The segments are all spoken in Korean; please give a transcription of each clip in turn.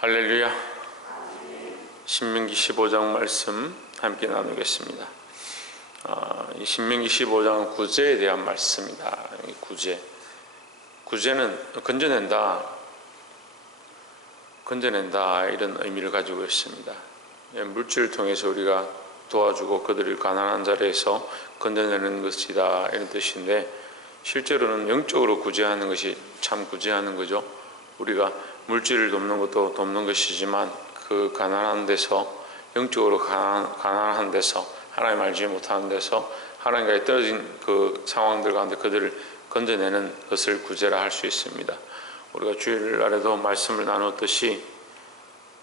할렐루야. 신명기 15장 말씀 함께 나누겠습니다. 이 신명기 15장은 구제에 대한 말씀입니다. 구제는 건져낸다 이런 의미를 가지고 있습니다. 물질을 통해서 우리가 도와주고 그들을 가난한 자리에서 건져내는 것이다 이런 뜻인데, 실제로는 영적으로 구제하는 것이 참 구제하는 거죠. 우리가 물질을 돕는 것도 돕는 것이지만 그 가난한 데서, 영적으로 가난한 데서, 하나님 알지 못하는 데서 하나님과의 떨어진 그 상황들 가운데 그들을 건져내는 것을 구제라 할 수 있습니다. 우리가 주일날에도 말씀을 나눴듯이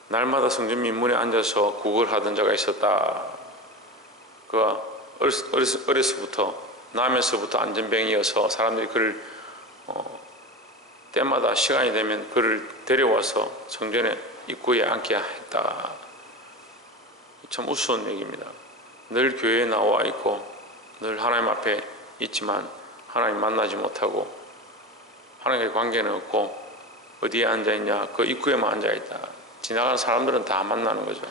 날마다 성전 민문에 앉아서 구걸하던 자가 있었다. 그가 어려서부터 나면서부터 안전뱅이여서 사람들이 그를 때마다 시간이 되면 그를 데려와서 성전의 입구에 앉게 했다. 참 우스운 얘기입니다. 늘 교회에 나와 있고 늘 하나님 앞에 있지만 하나님 만나지 못하고 하나님과의 관계는 없고 어디에 앉아있냐? 그 입구에만 앉아있다. 지나가는 사람들은 다 만나는 거죠.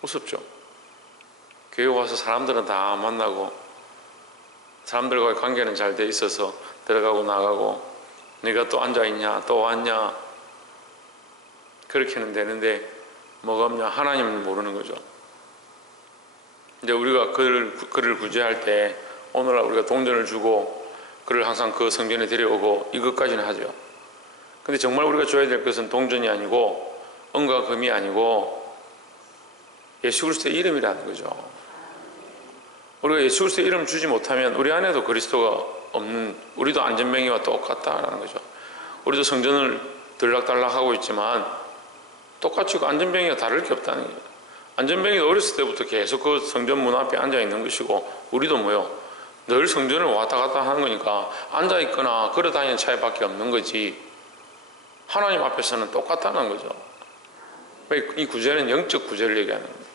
무섭죠? 교회 와서 사람들은 다 만나고 사람들과의 관계는 잘 돼 있어서 들어가고 나가고 네가 또 앉아있냐? 또 왔냐? 그렇게는 되는데 뭐가 없냐? 하나님은 모르는 거죠. 이제 우리가 그를 구제할 때 오늘날 우리가 동전을 주고 그를 항상 그 성전에 데려오고 이것까지는 하죠. 근데 정말 우리가 줘야 될 것은 동전이 아니고 은과 금이 아니고 예수 그리스도의 이름이라는 거죠. 우리가 예수 그리스도의 이름 주지 못하면 우리 안에도 그리스도가 없는, 우리도 안전뱅이와 똑같다라는 거죠. 우리도 성전을 들락달락하고 있지만 똑같이 그 안전뱅이가 다를 게 없다는 거예요. 안전뱅이도 어렸을 때부터 계속 그 성전 문 앞에 앉아 있는 것이고 우리도 늘 성전을 왔다 갔다 하는 거니까 앉아 있거나 걸어 다니는 차이밖에 없는 거지 하나님 앞에서는 똑같다는 거죠. 이 구제는 영적 구제를 얘기하는 겁니다.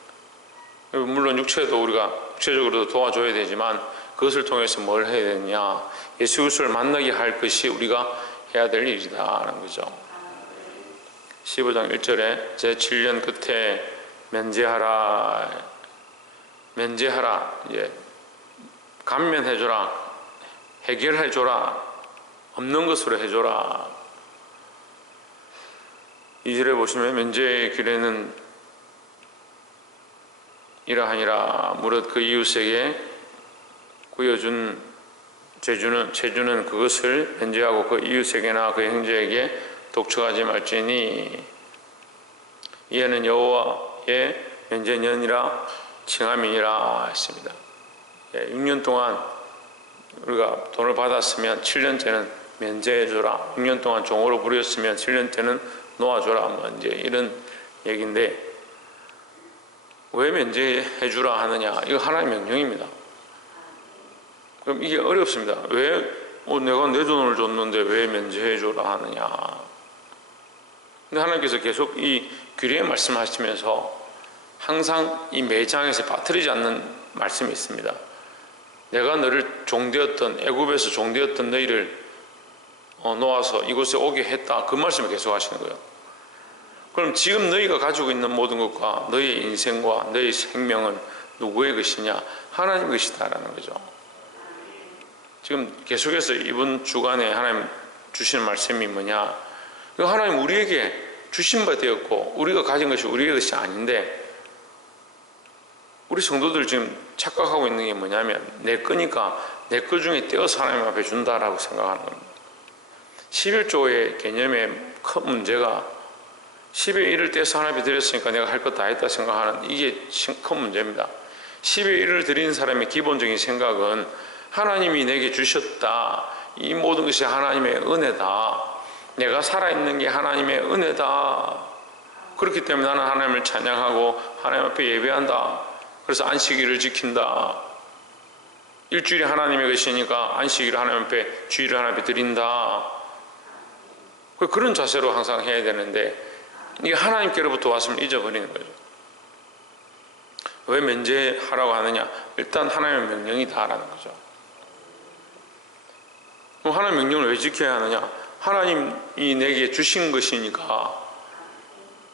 물론 육체도 우리가 육체적으로도 도와줘야 되지만 그것을 통해서 뭘 해야 되느냐? 예수 그리스도를 만나게 할 것이 우리가 해야 될 일이다라는 거죠. 15장 1절에 제7년 끝에 면제하라. 이제 감면해줘라, 해결해줘라, 없는 것으로 해줘라. 2절에 보시면 면제의 규례는 이러하니라. 무릇 그 이웃에게 구여준 재주는 그것을 면제하고 그 이웃에게나 그 형제에게 독촉하지 말지니 이에는 여호와의 면제년이라 칭함이니라 했습니다. 6년 동안 우리가 돈을 받았으면 7년째는 면제해줘라. 6년 동안 종으로 부렸으면 7년째는 놓아줘라. 이제 이런 얘기인데, 왜 면제해주라 하느냐? 이거 하나님의 명령입니다. 그럼 이게 어렵습니다. 왜 내가 내 돈을 줬는데 왜 면제해줘라 하느냐? 근데 하나님께서 계속 이 규례의 말씀하시면서 항상 이 매장에서 빠뜨리지 않는 말씀이 있습니다. 내가 너를 종되었던, 애굽에서 종되었던 너희를 놓아서 이곳에 오게 했다. 그 말씀을 계속 하시는 거예요. 그럼 지금 너희가 가지고 있는 모든 것과 너희의 인생과 너희의 생명은 누구의 것이냐? 하나님 것이다라는 거죠. 지금 계속해서 이번 주간에 하나님 주시는 말씀이 뭐냐? 하나님 우리에게 주신 바 되었고 우리가 가진 것이 우리의 것이 아닌데, 우리 성도들 지금 착각하고 있는 게 뭐냐면 내 거니까 내 거 중에 떼어서 하나님 앞에 준다라고 생각하는 겁니다. 11조의 개념의 큰 문제가 10의 1을 떼서 하나님 앞에 드렸으니까 내가 할 것 다 했다 생각하는 이게 큰 문제입니다. 10의 1을 드리는 사람의 기본적인 생각은 하나님이 내게 주셨다. 이 모든 것이 하나님의 은혜다. 내가 살아있는 게 하나님의 은혜다. 그렇기 때문에 나는 하나님을 찬양하고 하나님 앞에 예배한다. 그래서 안식일을 지킨다. 일주일이 하나님의 것이니까 안식일을 하나님 앞에, 주일을 하나님 앞에 드린다. 그런 자세로 항상 해야 되는데 이게 하나님께로부터 왔으면 잊어버리는 거죠. 왜 면제하라고 하느냐? 일단 하나님의 명령이다라는 거죠. 그럼 하나님의 명령을 왜 지켜야 하느냐? 하나님이 내게 주신 것이니까,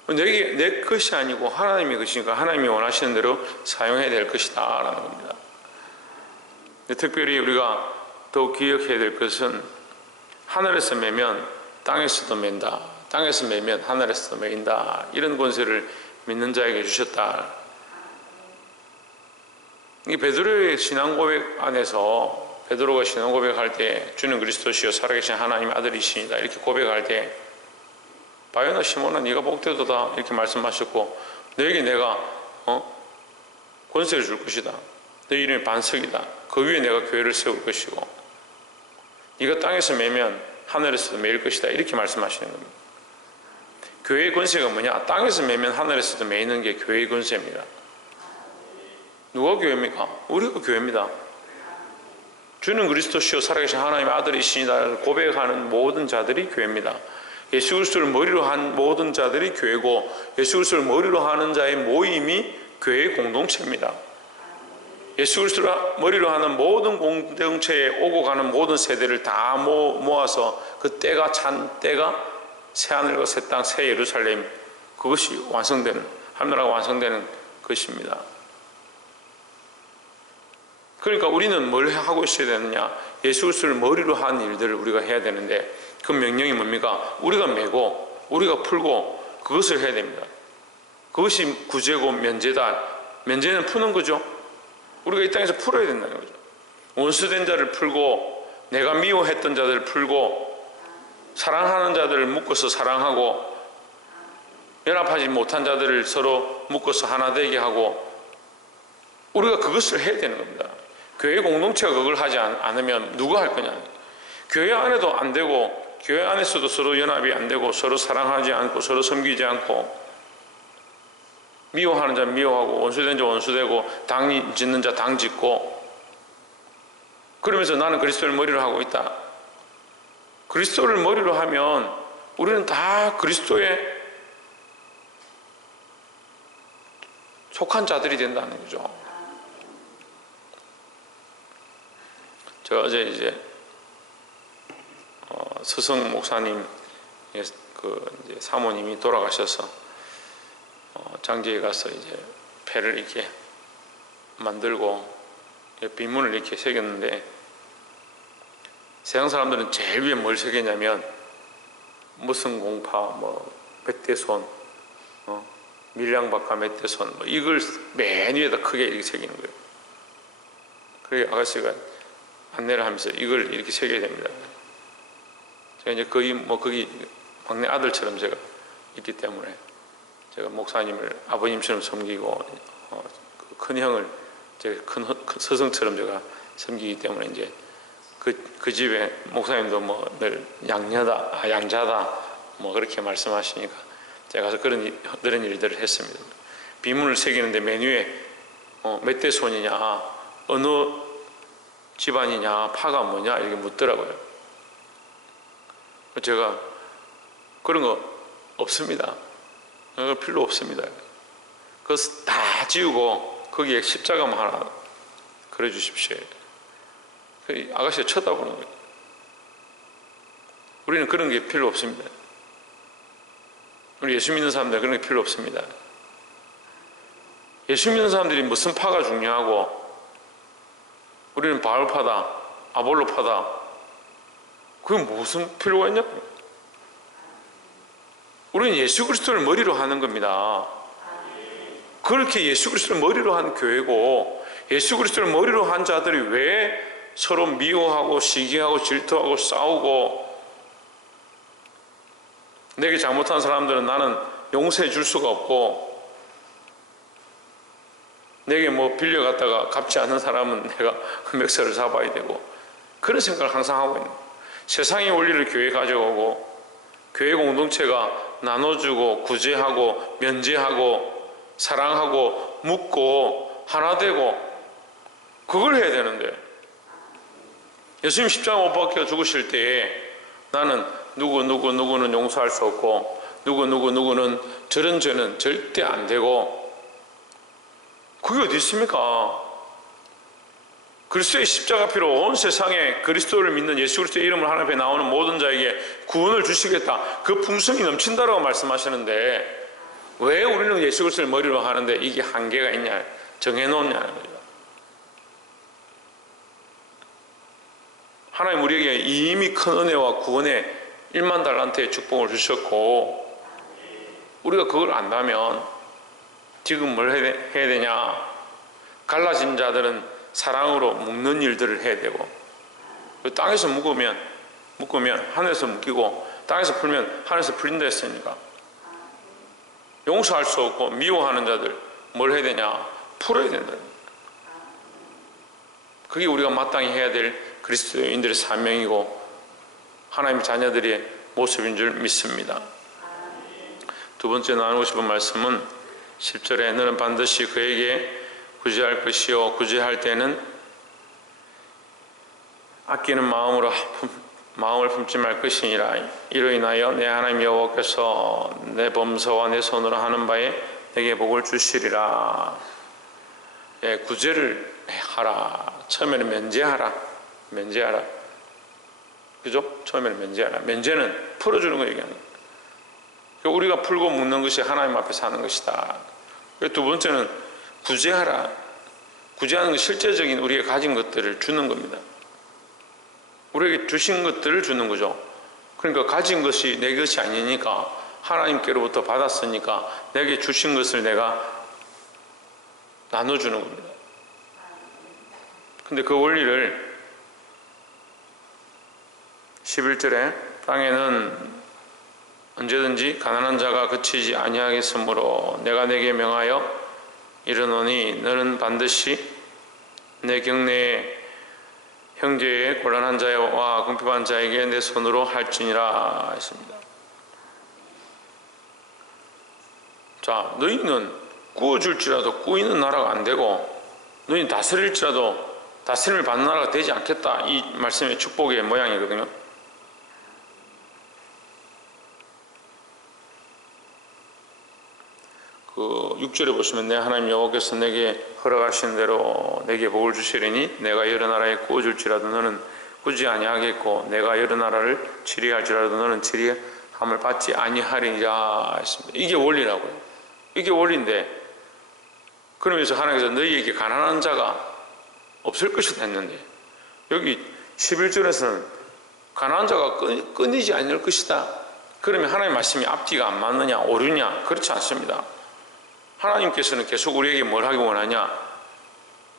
내 것이 아니고 하나님의 것이니까 하나님이 원하시는 대로 사용해야 될 것이다 라는 겁니다. 특별히 우리가 더욱 기억해야 될 것은, 하늘에서 매면 땅에서도 맨다, 땅에서 매면 하늘에서도 매인다, 이런 권세를 믿는 자에게 주셨다. 이 베드로의 신앙 고백 안에서, 베드로가 신앙 고백할 때 주는 그리스도시요 살아계신 하나님의 아들이시니다 이렇게 고백할 때, 바요나 시몬아 네가 복되도다 이렇게 말씀하셨고, 너에게 내가 권세를 줄 것이다, 너 이름이 반석이다, 그 위에 내가 교회를 세울 것이고, 네가 땅에서 매면 하늘에서도 매일 것이다, 이렇게 말씀하시는 겁니다. 교회의 권세가 뭐냐? 땅에서 매면 하늘에서도 매이는 게 교회의 권세입니다. 누가 교회입니까? 우리가 교회입니다. 주는 그리스도시요 살아계신 하나님의 아들이시니다를 고백하는 모든 자들이 교회입니다. 예수 그리스도를 머리로 한 모든 자들이 교회고, 예수 그리스도를 머리로 하는 자의 모임이 교회의 공동체입니다. 예수 그리스도를 머리로 하는 모든 공동체에 오고 가는 모든 세대를 다 모아서 그 때가 찬 때가 새하늘과 새 땅, 새 예루살렘, 그것이 완성되는, 하늘나라가 완성되는 것입니다. 그러니까 우리는 뭘 하고 있어야 되느냐? 예수 그리스도를 머리로 한 일들을 우리가 해야 되는데, 그 명령이 뭡니까? 우리가 메고 우리가 풀고 그것을 해야 됩니다. 그것이 구제고 면제다. 면제는 푸는 거죠. 우리가 이 땅에서 풀어야 된다는 거죠. 원수된 자를 풀고, 내가 미워했던 자들을 풀고, 사랑하는 자들을 묶어서 사랑하고, 연합하지 못한 자들을 서로 묶어서 하나 되게 하고, 우리가 그것을 해야 되는 겁니다. 교회 공동체가 그걸 하지 않으면 누가 할 거냐? 교회 안에도 안 되고, 교회 안에서도 서로 연합이 안 되고, 서로 사랑하지 않고, 서로 섬기지 않고, 미워하는 자 미워하고, 원수된 자 원수되고, 당 짓는 자 당 짓고, 그러면서 나는 그리스도를 머리로 하고 있다. 그리스도를 머리로 하면 우리는 다 그리스도에 속한 자들이 된다는 거죠. 제가 어제 이제 서성 목사님 이제 사모님이 돌아가셔서 장지에 가서 이제 패를 이렇게 만들고 빈문을 이렇게 새겼는데, 세상 사람들은 제일 위에 뭘 새겼냐면 무슨 공파, 백대손, 밀양박하 멧대손, 이걸 맨 위에다 크게 이렇게 새기는 거예요. 그래서 아가씨가 안내를 하면서 이걸 이렇게 새겨야 됩니다. 제가 이제 거기 막내 아들처럼 제가 있기 때문에, 제가 목사님을 아버님처럼 섬기고, 큰 형을 제가 큰 스승처럼 제가 섬기기 때문에, 이제 그 집에 목사님도 늘 양자다 그렇게 말씀하시니까 제가 가서 그런 일들을 했습니다. 비문을 새기는데 맨 위에 몇 대 손이냐, 어느 집안이냐, 파가 뭐냐 이렇게 묻더라고요. 제가 그런 거 없습니다. 필요 없습니다. 그것을 다 지우고 거기에 십자가만 하나 그려 주십시오. 아가씨가 쳐다보는 거예요. 우리는 그런 게 필요 없습니다. 우리 예수 믿는 사람들 그런 게 필요 없습니다. 예수 믿는 사람들이 무슨 파가 중요하고, 우리는 바울파다, 아볼로파다, 그게 무슨 필요가 있냐고요. 우리는 예수 그리스도를 머리로 하는 겁니다. 그렇게 예수 그리스도를 머리로 한 교회고, 예수 그리스도를 머리로 한 자들이 왜 서로 미워하고 시기하고 질투하고 싸우고, 내게 잘못한 사람들은 나는 용서해 줄 수가 없고, 내게 빌려갔다가 갚지 않는 사람은 내가 멱살을 잡아야 되고, 그런 생각을 항상 하고 있는 거예요. 세상의 원리를 교회에 가져오고, 교회 공동체가 나눠주고 구제하고 면제하고 사랑하고 묶고 하나 되고, 그걸 해야 되는데, 예수님 십자가 못 박혀 죽으실 때에 나는 누구는 용서할 수 없고, 누구는 저런 죄는 절대 안 되고, 그게 어디 있습니까? 그리스도의 십자가피로 온 세상에 그리스도를 믿는 예수 그리스도의 이름을 하나님 앞에 나오는 모든 자에게 구원을 주시겠다. 그 풍성이 넘친다라고 말씀하시는데 왜 우리는 예수 그리스도를 머리로 하는데 이게 한계가 있냐, 정해놓냐는 거죠. 하나님 우리에게 이미 큰 은혜와 구원의 1만 달란트의 축복을 주셨고 우리가 그걸 안다면 지금 뭘 해야 되냐? 갈라진 자들은 사랑으로 묶는 일들을 해야 되고, 땅에서 묶으면 하늘에서 묶이고, 땅에서 풀면 하늘에서 풀린다 했으니까 용서할 수 없고 미워하는 자들 뭘 해야 되냐? 풀어야 된다. 그게 우리가 마땅히 해야 될 그리스도인들의 사명이고 하나님의 자녀들의 모습인 줄 믿습니다. 두 번째 나누고 싶은 말씀은 10절에 너는 반드시 그에게 구제할 것이요 구제할 때는 아끼는 마음을 품지 말 것이니라. 이로 인하여 내 하나님 여호와께서 내 범사와 내 손으로 하는 바에 내게 복을 주시리라. 예, 구제를 하라. 처음에는 면제하라. 그죠? 처음에는 면제하라. 면제는 풀어주는 거 얘기하는 거예요. 우리가 풀고 묶는 것이 하나님 앞에서 하는 것이다. 두 번째는 구제하라. 구제하는 건 실제적인 우리가 가진 것들을 주는 겁니다. 우리에게 주신 것들을 주는 거죠. 그러니까 가진 것이 내 것이 아니니까 하나님께로부터 받았으니까 내게 주신 것을 내가 나눠주는 겁니다. 근데 그 원리를 11절에 땅에는 언제든지 가난한 자가 그치지 아니하겠으므로 내가 내게 명하여 이르노니 너는 반드시 내 경내에 형제의 곤란한 자와 궁핍한 자에게 내 손으로 할지니라 했습니다. 자, 너희는 구워줄지라도 꾸이는 나라가 안 되고 너희는 다스릴지라도 다스림을 받는 나라가 되지 않겠다. 이 말씀의 축복의 모양이거든요. 그 6절에 보시면 내 하나님 여호와께서 내게 허락하신 대로 내게 복을 주시리니 내가 여러 나라에 구워줄지라도 너는 꾸지 아니하겠고 내가 여러 나라를 치리할지라도 너는 치리함을 받지 아니하리라 했습니다. 이게 원리라고요. 이게 원리인데 그러면서 하나님께서 너희에게 가난한 자가 없을 것이다 했는데 여기 11절에서는 가난한 자가 끊이지 않을 것이다. 그러면 하나님의 말씀이 앞뒤가 안 맞느냐 오류냐? 그렇지 않습니다. 하나님께서는 계속 우리에게 뭘 하기 원하냐?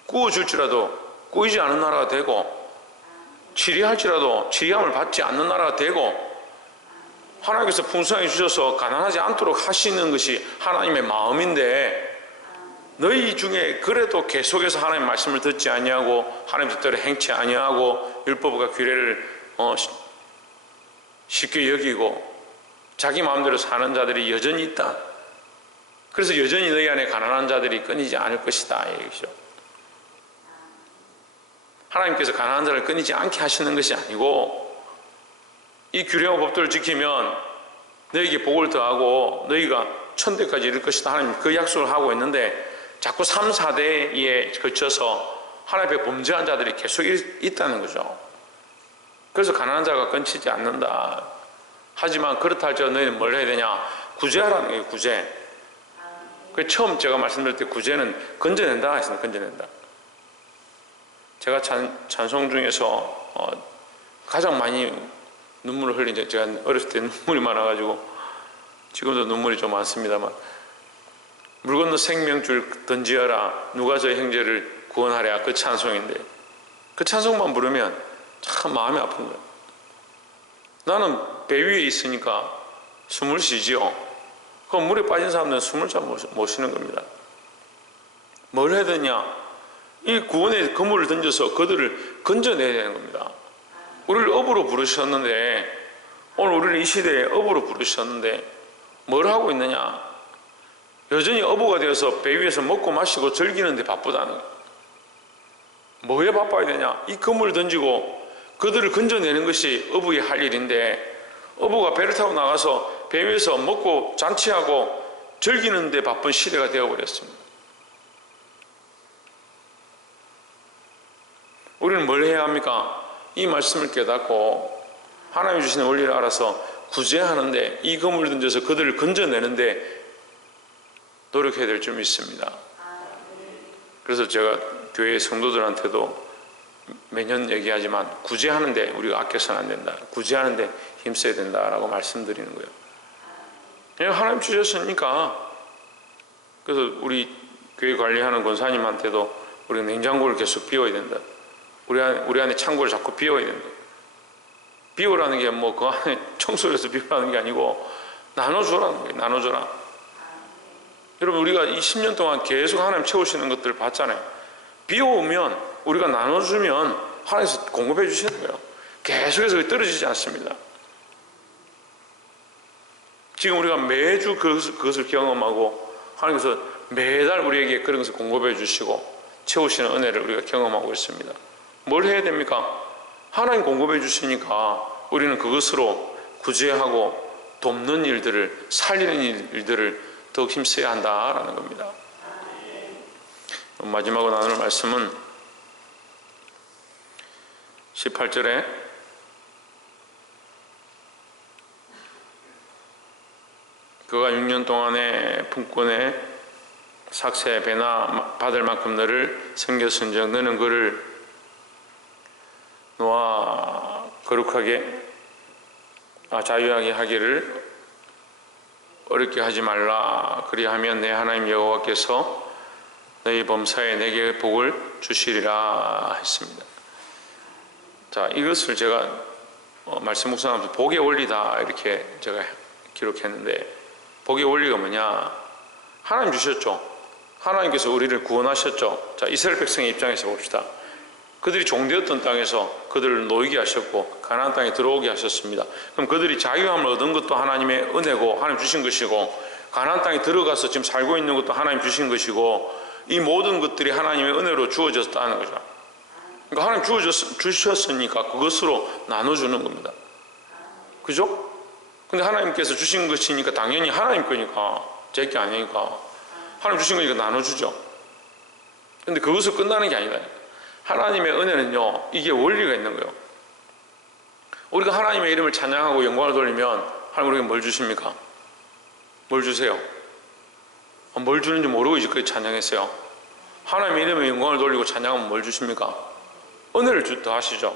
구워줄지라도 꾸이지 않은 나라가 되고 치리할지라도 치리함을 받지 않는 나라가 되고 하나님께서 풍성하게 주셔서 가난하지 않도록 하시는 것이 하나님의 마음인데 너희 중에 그래도 계속해서 하나님의 말씀을 듣지 아니하고 하나님 뜻대로 행치 아니하고 율법과 규례를 쉽게 여기고 자기 마음대로 사는 자들이 여전히 있다. 그래서 여전히 너희 안에 가난한 자들이 끊이지 않을 것이다. 얘기죠. 하나님께서 가난한 자를 끊이지 않게 하시는 것이 아니고 이 규례와 법도를 지키면 너희에게 복을 더하고 너희가 천대까지 이를 것이다. 하나님 그 약속을 하고 있는데 자꾸 3, 4대에 거쳐서 하나님 앞에 범죄한 자들이 계속 있다는 거죠. 그래서 가난한 자가 끊이지 않는다. 하지만 그렇다 할지라도 너희는 뭘 해야 되냐? 구제하라는 거예요. 구제. 처음 제가 말씀드릴 때 구제는 건져낸다 했습니다. 건져낸다. 제가 찬송 중에서 가장 많이 눈물을 흘린 적, 제가 어렸을 때 눈물이 많아가지고 지금도 눈물이 좀 많습니다만 물 건너 생명줄 던지어라 누가 저 형제를 구원하랴 그 찬송인데 그 찬송만 부르면 참 마음이 아픈 거예요. 나는 배 위에 있으니까 숨을 쉬지요. 그럼 물에 빠진 사람들은 숨을 잘 못 쉬는 겁니다. 뭘 해야 되냐? 이 구원의 그물을 던져서 그들을 건져내야 되는 겁니다. 우리를 업으로 부르셨는데 오늘 우리를 이 시대에 업으로 부르셨는데 뭘 하고 있느냐? 여전히 어부가 되어서 배 위에서 먹고 마시고 즐기는 데 바쁘다는 거예요. 뭐에 바빠야 되냐? 이 그물을 던지고 그들을 건져내는 것이 어부의 할 일인데 어부가 배를 타고 나가서 배 위에서 먹고 잔치하고 즐기는 데 바쁜 시대가 되어버렸습니다. 우리는 뭘 해야 합니까? 이 말씀을 깨닫고 하나님이 주시는 원리를 알아서 구제하는데, 이 검을 던져서 그들을 건져내는데 노력해야 될 줄 믿습니다. 그래서 제가 교회 성도들한테도 매년 얘기하지만 구제하는데 우리가 아껴서는 안 된다. 구제하는데 힘써야 된다라고 말씀드리는 거예요. 하나님 주셨으니까. 그래서 우리 교회 관리하는 권사님한테도 우리가 냉장고를 계속 비워야 된다. 우리 안에 창고를 자꾸 비워야 된다. 비우라는 게 뭐 그 안에 청소해서 비우라는 게 아니고 나눠줘라는 거예요. 나눠줘라. 여러분, 우리가 이 10년 동안 계속 하나님 채우시는 것들을 봤잖아요. 비워오면 우리가 나눠주면 하나님께서 공급해 주시는 거예요. 계속해서 떨어지지 않습니다. 지금 우리가 매주 그것을 경험하고 하나님께서 매달 우리에게 그런 것을 공급해 주시고 채우시는 은혜를 우리가 경험하고 있습니다. 뭘 해야 됩니까? 하나님 공급해 주시니까 우리는 그것으로 구제하고 돕는 일들을, 살리는 일들을 더욱 힘써야 한다라는 겁니다. 마지막으로 나눌 말씀은 18절에 그가 6년 동안에 품꾼의 삭새 배나 받을 만큼 너를 섬겼은즉 너는 그를 놓아 거룩하게 자유하게 하기를 어렵게 하지 말라. 그리하면 내 하나님 여호와께서 너희 범사에 내게 복을 주시리라 했습니다. 자, 이것을 제가 말씀 묵상하면서 복의 원리다 이렇게 제가 기록했는데, 복의 원리가 뭐냐? 하나님 주셨죠. 하나님께서 우리를 구원하셨죠. 자, 이스라엘 백성의 입장에서 봅시다. 그들이 종되었던 땅에서 그들을 놓이게 하셨고 가나안 땅에 들어오게 하셨습니다. 그럼 그들이 자유함을 얻은 것도 하나님의 은혜고 하나님 주신 것이고, 가나안 땅에 들어가서 지금 살고 있는 것도 하나님 주신 것이고, 이 모든 것들이 하나님의 은혜로 주어졌다는 거죠. 그러니까 하나님 주셨으니까 그것으로 나눠주는 겁니다. 그죠? 근데 하나님께서 주신 것이니까 당연히 하나님 거니까, 제 게 아니니까 하나님 주신 거니까 나눠주죠. 근데 그것을 끝나는 게 아니다. 하나님의 은혜는요, 이게 원리가 있는 거예요. 우리가 하나님의 이름을 찬양하고 영광을 돌리면 하나님 우리에게 뭘 주십니까? 뭘 주세요? 뭘 주는지 모르고 이제 그렇게 찬양했어요. 하나님의 이름에 영광을 돌리고 찬양하면 뭘 주십니까? 은혜를 더하시죠.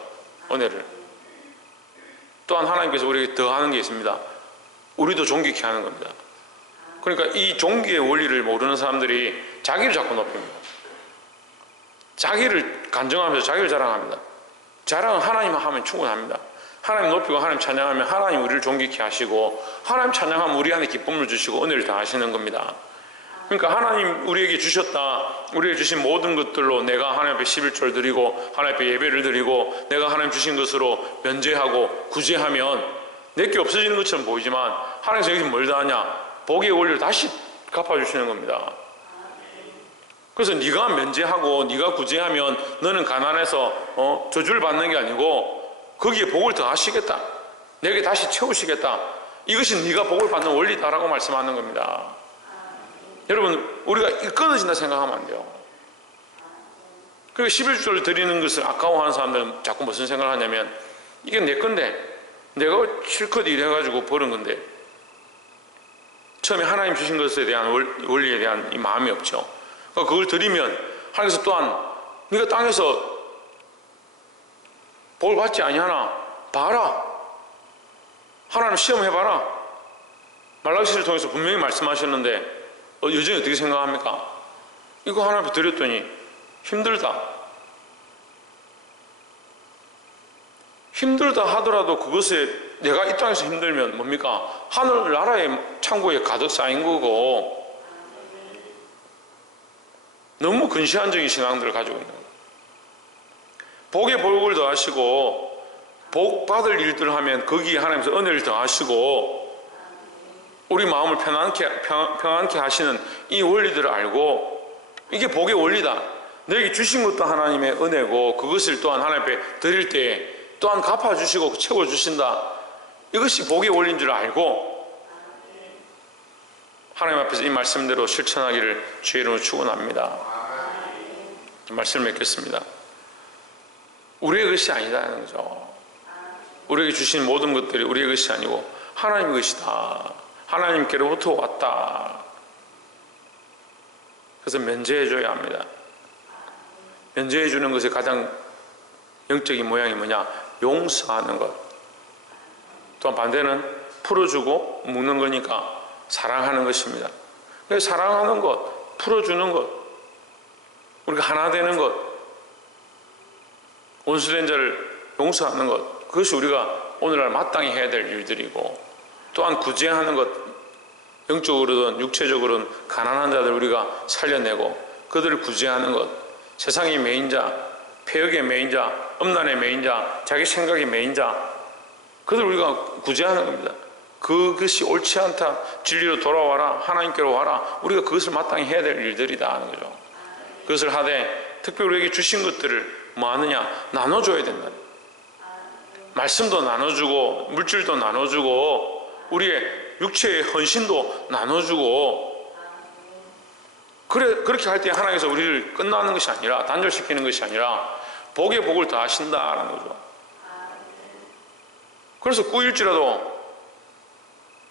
은혜를. 또한 하나님께서 우리에게 더하는 게 있습니다. 우리도 존귀케 하는 겁니다. 그러니까 이 존귀의 원리를 모르는 사람들이 자기를 자꾸 높입니다. 자기를 간증하면서 자기를 자랑합니다. 자랑은 하나님 하면 충분합니다. 하나님 높이고 하나님 찬양하면 하나님 우리를 존귀케 하시고, 하나님 찬양하면 우리 안에 기쁨을 주시고 은혜를 더하시는 겁니다. 그러니까 하나님 우리에게 주셨다, 우리에게 주신 모든 것들로 내가 하나님 앞에 11조를 드리고 하나님 앞에 예배를 드리고 내가 하나님 주신 것으로 면제하고 구제하면 내게 없어지는 것처럼 보이지만, 하나님께서 여기서 뭘 다하냐? 복의 원리를 다시 갚아주시는 겁니다. 그래서 네가 면제하고 네가 구제하면 너는 가난해서 저주를 받는 게 아니고 거기에 복을 더하시겠다, 내게 다시 채우시겠다, 이것이 네가 복을 받는 원리다라고 말씀하는 겁니다. 여러분, 우리가 끊어진다 생각하면 안 돼요. 그리고 11조를 드리는 것을 아까워하는 사람들은 자꾸 무슨 생각을 하냐면, 이게 내 건데 내가 실컷 일해가지고 버는 건데, 처음에 하나님 주신 것에 대한 원리에 대한 이 마음이 없죠. 그러니까 그걸 드리면 하나님께서 또한 네가 땅에서 복을 받지 아니하나 봐라, 하나님 시험해봐라, 말라기시를 통해서 분명히 말씀하셨는데 여전히 어떻게 생각합니까? 이거 하나님 앞에 드렸더니 힘들다 하더라도 그것에 내가 이 땅에서 힘들면 뭡니까? 하늘나라의 창고에 가득 쌓인 거고, 너무 근시안적인 신앙들을 가지고 있는 거예요. 복에 복을 더하시고 복 받을 일들을 하면 거기에 하나님께서 은혜를 더하시고 우리 마음을 평안케 하시는 이 원리들을 알고, 이게 복의 원리다, 너에게 주신 것도 하나님의 은혜고 그것을 또한 하나님 앞에 드릴 때 또한 갚아주시고 채워주신다, 이것이 복의 원리인 줄 알고 하나님 앞에서 이 말씀대로 실천하기를 주의 이름으로 축원합니다. 말씀을 맺겠습니다. 우리의 것이 아니다는 거죠. 우리에게 주신 모든 것들이 우리의 것이 아니고 하나님의 것이다. 하나님께로부터 왔다. 그래서 면제해줘야 합니다. 면제해주는 것의 가장 영적인 모양이 뭐냐? 용서하는 것. 또한 반대는 풀어주고 묶는 거니까 사랑하는 것입니다. 사랑하는 것, 풀어주는 것, 우리가 하나 되는 것, 원수된 자를 용서하는 것, 그것이 우리가 오늘날 마땅히 해야 될 일들이고, 또한 구제하는 것, 영적으로든 육체적으로든 가난한 자들 우리가 살려내고 그들을 구제하는 것, 세상의 매인자, 폐역의 매인자, 음란의 매인자, 자기 생각의 매인자, 그들 우리가 구제하는 겁니다. 그것이 옳지 않다, 진리로 돌아와라, 하나님께로 와라, 우리가 그것을 마땅히 해야 될 일들이다 하는 거죠. 그것을 하되 특별히 우리에게 주신 것들을 뭐 하느냐? 나눠줘야 된다. 말씀도 나눠주고 물질도 나눠주고 우리의 육체의 헌신도 나눠주고, 그렇게 할 때 하나님께서 우리를 끝나는 것이 아니라, 단절시키는 것이 아니라 복의 복을 더하신다는 거죠. 그래서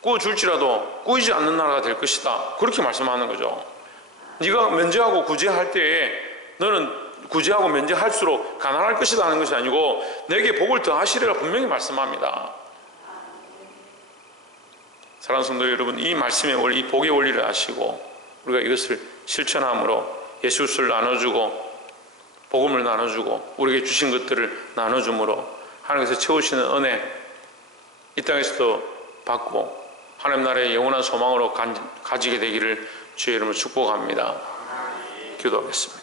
구워줄지라도 꾸이지 않는 나라가 될 것이다, 그렇게 말씀하는 거죠. 네가 면제하고 구제할 때에 너는 구제하고 면제할수록 가난할 것이다 하는 것이 아니고 내게 복을 더하시리라 분명히 말씀합니다. 사랑하는 성도 여러분, 이 말씀의 원리, 이 복의 원리를 아시고 우리가 이것을 실천함으로 예수 그리스도를 나눠주고 복음을 나눠주고 우리에게 주신 것들을 나눠줌으로 하나님께서 채우시는 은혜 이 땅에서도 받고 하나님 나라의 영원한 소망으로 가지게 되기를 주의 이름으로 축복합니다. 기도하겠습니다.